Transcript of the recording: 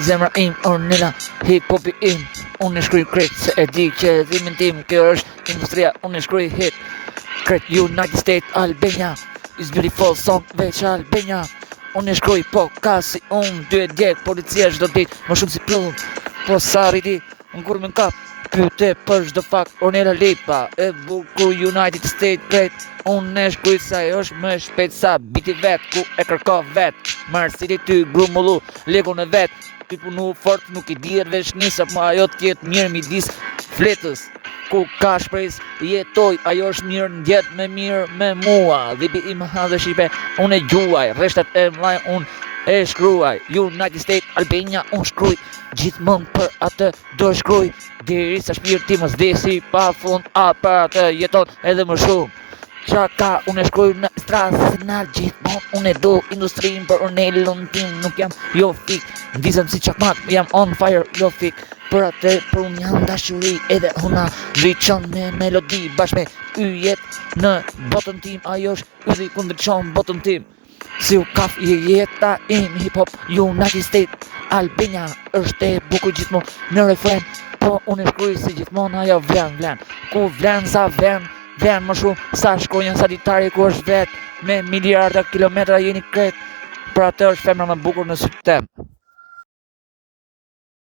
Zemra im, Ornella, hip-hopi im. Unë e shkruj krejt, se e di që dhimin tim. Kjo është industria, unë e shkruj hit. Krejt United States, Albania is beautiful song, veç Albania. Unë e shkruj, po ka si unë. 2 djek, policia çdo ditë, më shumë si pluhun. Po sa rriti, unë kur më kap. Pyete për çdo fakt, Ornella Lipa. E bukur United States, krejt. Unë e shkruj sa e është më shpejt sa biti vet. Ku e kërko vet. Marë si ty grumullu, legun e vet. Ty punu fort, nuk i dirë vesh nisa, po ajo t'jetë mirë midis fletës. Ku ka shprejs, jetoj, ajo është mirë ndjet me mirë me mua. Dhipi i më hadhe Shqipe, unë e gjuaj, reshtat e mlaj, unë e shkruaj. United States, Albania, unë shkruj, gjithmonë për atë do shkruj. Diri sa shpirë ti më zdesi, pa fund, a për atë jeton edhe më shumë. Qa ka, unë e shkruj në strasenal gjithmonë, unë e do industrin për Ornellën tim, nuk jam jo fik. Ndizem si qakmat, jam on fire, jo fik. Për atë, për unë jam dashuri, edhe huna ndryqon me melodi, bashkë me yjet në botën tim, ajo është yzi ku ndryqon botën tim. Si u kaf i jeta im, hip-hop, United States, Albania, është e bukur gjithmonë në refren, po unë e shkruj si gjithmonë ajo vlen, ku vlen sa vlen më shumë sa shkronja sa ditari ku është vet, me miliarda kilometra jeni kret, për atë është femra më bukur në sytë tem.